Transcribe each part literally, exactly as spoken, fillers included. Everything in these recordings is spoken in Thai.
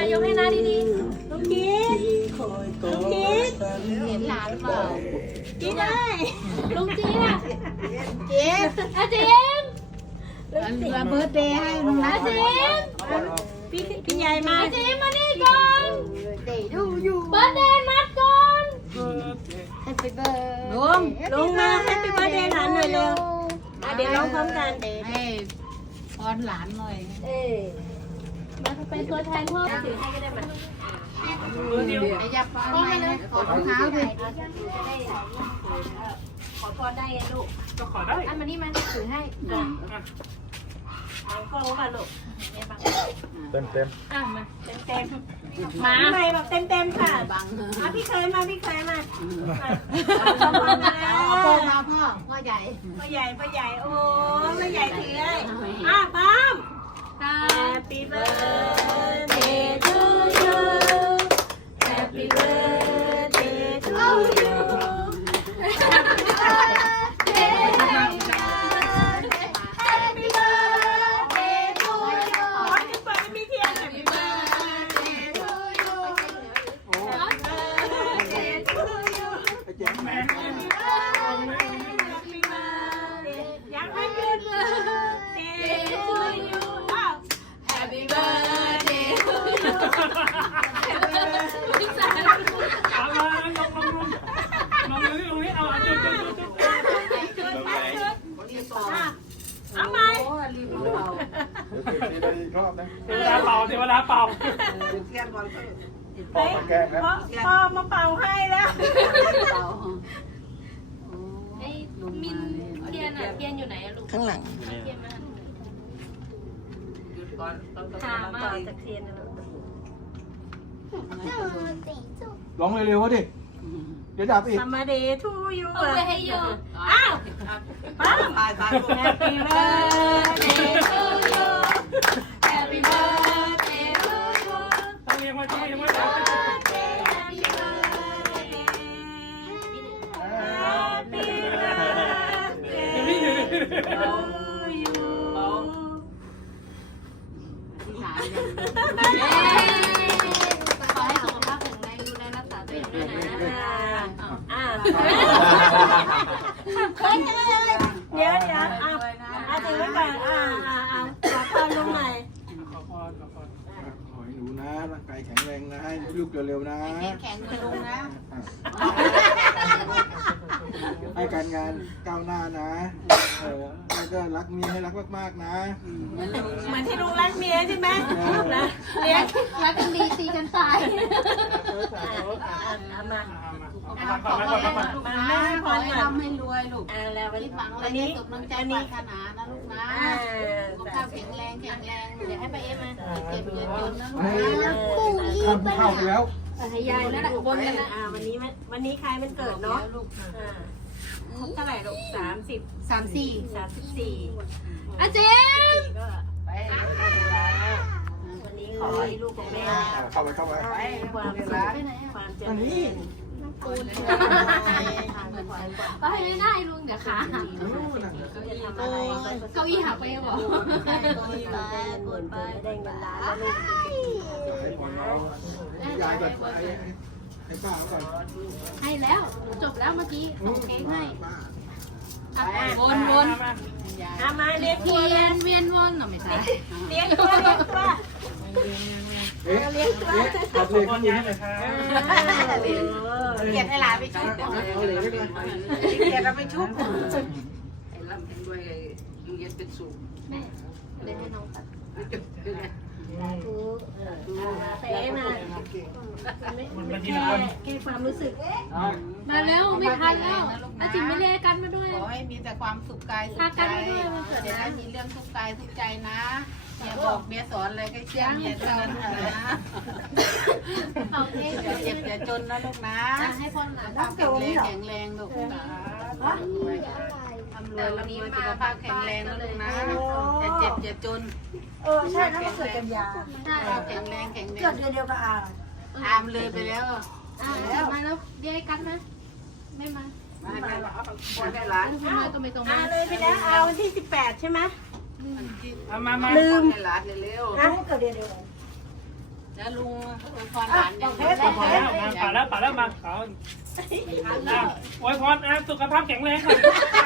ายกให้น้าดีๆลูกคิดลูกคิดเห็นหลานเปล่าคิดได้ลุงจีน่ะเจมอาเจมมาเบิร์ดเดย์ให้ลุงอาเจมพี่พี่ใหญ่มาอาเจมมานี่ก่อนเดย์ดูอยู่เบิร์ดเดย์นัดก่อนแฮปปี้เบิร์ดลุงลุงมาแฮปปี้เบิร์ดเดย์หลานหน่อยเร็วเดี๋ยวร้องพร้อมกันให้พรหลานหน่อยเออมาเป็นตัวแทนพ่อถือให้ก็ได้มาเดี๋ยวอย่าป้องมาเลยขอรองเท้าดิขอพรได้ไงลูกก็ขอได้อันมานี่มาถือให้เอากล้องมาลูกเต็มเต็มอ่ะมาเต็มเต็มมาใหม่แบบเต็มเต็มค่ะมาพี่เคยมาพี่เคยมาพ่อมาพ่อมาพ่อพ่อใหญ่พ่อใหญ่พ่อใหญ่โอ้พ่อใหญ่ถือเลยอ่ะป้อม Happy birthday to you Happy birthday to you Happy birthday Happy birthday to you ขอจะเปิดไม่มีเทียน Happy birthday to you Happy birthday to you Happy birthday ยังไม่ขึ้นเลย to you Happy birthday to you เอามาลงลงลงลงตรงนี้เอาจุดจุดจุดจุดเอาไหมเดี๋ยวทีได้อีกรอบนะเวลาเป่าเวลาเป่าปอกมาแก้นะพ่อมาเป่าให้แล้วไอ้มินเทียนอ่ะเทียนอยู่ไหนอะลูกข้างหลังเทียนมาถามมาจากเทียนนะลูกร้องเร็วๆดิเดี๋ยวดับอีกสมาเดย์ทูยูเอาไปให้โยอ้าวป้า Happy birthday to you Happy birthday to you ต้องเรียงไว้ต้องเรียงไว้ Happy birthday Happy birthday Happy birthday to you ขอให้สุขภาพแข็งแรงดูแลรักษาตัวเองด้วยนะอ่าเดี๋ยวเดี๋ยวอ่าอ่าถือไว้ก่อนอ่าอ่าอ่าขอพรลุงหน่อยขอพรขอพรขอให้หนูนะร่างกายแข็งแรงนะให้ลูกเร็วๆนะแข็งเหมือนลุงนะให้การงานก้าวหน้านะเออแล้วก็รักเมียให้รักมากๆนะเหมือนที่ลุงรักเมียใช่ไหมนะเลี้ยงรักกันดีตีกันตายเอามาขอพรขอพรมาแม่ให้พรก่อนทำให้รวยลูกอ่าแล้ววันนี้ฟังอะไรวันนี้นี้สุขน้ำใจวันปรานี้รถนานะลูกนะอ่าสุขภาพแข็งแรงแข็งแรงเดี๋ยวให้ป้าเอ็มมาเก็บเงินจนนะลูกให้ทำข้าวไปแล้วให้ยายแล้วนะบนกันนะอ่าวันนี้วันนี้ใครมันเกิดเนาะอ่าครบเท่าไหร่ลูกสามสิบสามสี่สามสิบสี่อาเจมก็ไปวันนี้ขอให้ลูกของแม่เข้าไปเข้าไปความสุขความเจริญไปให้หน้าไอ้ลุงเดี๋ยวขาหักจะทำอะไรก็เก้าอี้หักไปบอกได้เงินไปได้เงินล้านแล้วลูกให้ผลน้องยายก่อนให้ให้ป้าก่อนให้แล้วจบแล้วเมื่อกี้ส่งเค้กให้วนวนอามาเรียกเวีตัวยนเวียนวนหรอไม่ใช่เรียกตัวเรียกตัวเอ๊ะเอ๊ะตัดเลยข้างนี้ให้เกียรติให้หลานไปชุบเอาเลยไม่เป็นไรเกียรติเราไปชุบแม่เลยให้น้องตัดเตะมาแค่แค่ความรู้สึกมาแล้วไม่ทันแล้วอาจิ๋มไม่เล่กันมาด้วยขอให้มีแต่ความสุขกายสุพาขกัใจนมาด้วยมาเกิดจะนะได้มีเรื่องทุกกายทุกใจนะเมียบอกเมียสอนอะไรก็เชื่อเมียเท่านั้นนะเอาเค้กอย่าเจ็บอย่าจนนะลูกนะให้พ่อหลานสุขภาพแข็งแรงแข็งแรงลูกทำรวยแล้วมีสุขภาพแข็งแรงนะลูกนะอย่าเจ็บอย่าจนเออใช่ถ้ามันเกิดกันยาใช่สุขภาพแข็งแรงแข็งแรเกิดงเดือนเดียวกับอาอามเลยไปแล้วอ่ามาแล้วเรียกกันนะไม่มามาให้มาพอได้หลานไม่มาก็ไม่ต้องอามาเลยไปแล้วอาวันที่สิบแปดใช่ไหมมามาลืมให้หลานเร็วอาเกิดเดือนเดียวจแล้วลุงอวยพรหลานยังไงพอแล้วมาป่าแล้วป่าแล้วมาเขาอ่ะอวยพรอ่ะสุขภาพแข็งแรงครับ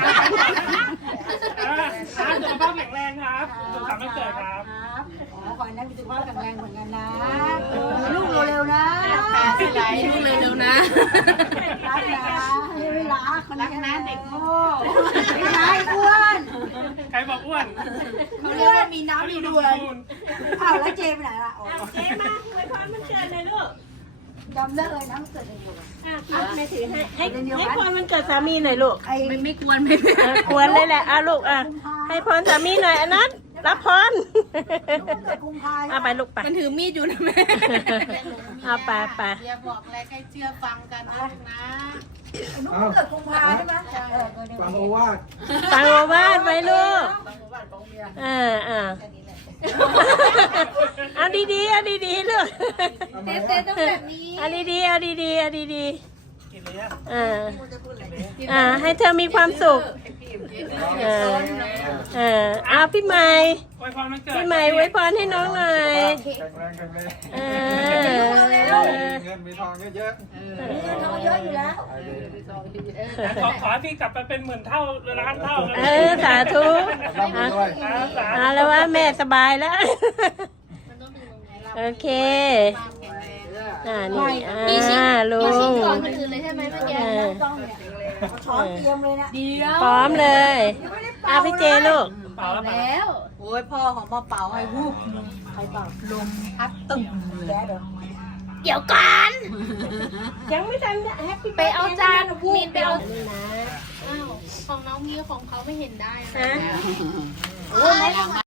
อ่ะอ่ะสุขภาพแข็งแรงครับสุขภาพไม่เกิดครับขอขอให้นักวิศวะแข็งแรงเหมือนกันนะลูกเร็วๆนะตาสลายลุงเลยเร็วนะรักนะเวลาคนรักนะเด็กโง่ไม่ได้อ้วนใครบอกอ้วนเขาเรียกว่ามีน้ำมีดวนอ้าวแล้วเจไปไหนล่ะเจมาอวยพรมันเกิดเลยลูกจำได้เลยน้ำเกิดในหลวงอ่ะไม่ถือให้ให้ให้พรมันเกิดสามีหน่อยลูกไอ้ไม่ไม่ควรไม่เออควรเลยแหละอ่ะลูกอ่ะให้พรสามีหน่อยอันนั้นรับพรกุมภาเอาไปลูกไปมันถือมีดอยู่นะแม่เอาไปไปอย่าบอกอะไรใครเชื่อฟังกันนะลูกนะลูกเกิดกุมภาใช่ไหมเออฟังโอวาทฟังโอวาทไปลูกเออเออเอาดีๆเอาดีๆลูกเต้เต้ต้องแบบนี้เอาดีๆเอาดีๆเอาดีกินเลยอ่ะๆเอออ่าให้เธอมีความสุขเออเออเอาพี่ใหม่อวยพรมันเกิดพี่ใหม่ไว้พรให้น้องหน่อยแข็งแรงแข็งแรงเออเงินมีทองเยอะทองเยอะอยู่แล้วขอขอให้พี่กลับไปเป็นหมื่นเท่าล้านเท่านะเออสาธุๆร่ำรอ่ะวยสาเอาแล้วว่าแม่สบายแล้ว โอเค อ่านี่อ่าลุมีชิ้นงก่อนคนอื่นเลยใช่ไหมเมื่อกี้เออต้องเนี่ยช้อนเตรียมเลยนะเดียวพร้อมเลยเอาพี่เจลูกเปล่าแล้วเปล่าแล้วโอ้ยพ่อของมาเป่าให้วูบใครเปล่าลมพัดตึ้งแกเดี๋ยวเดี๋ยวก่อนยังไม่ทันแฮปปี้ไปเอาจานมีนไปเอาอ้าวของน้องมีของเขาไม่เห็นได้นะนะโอ้ย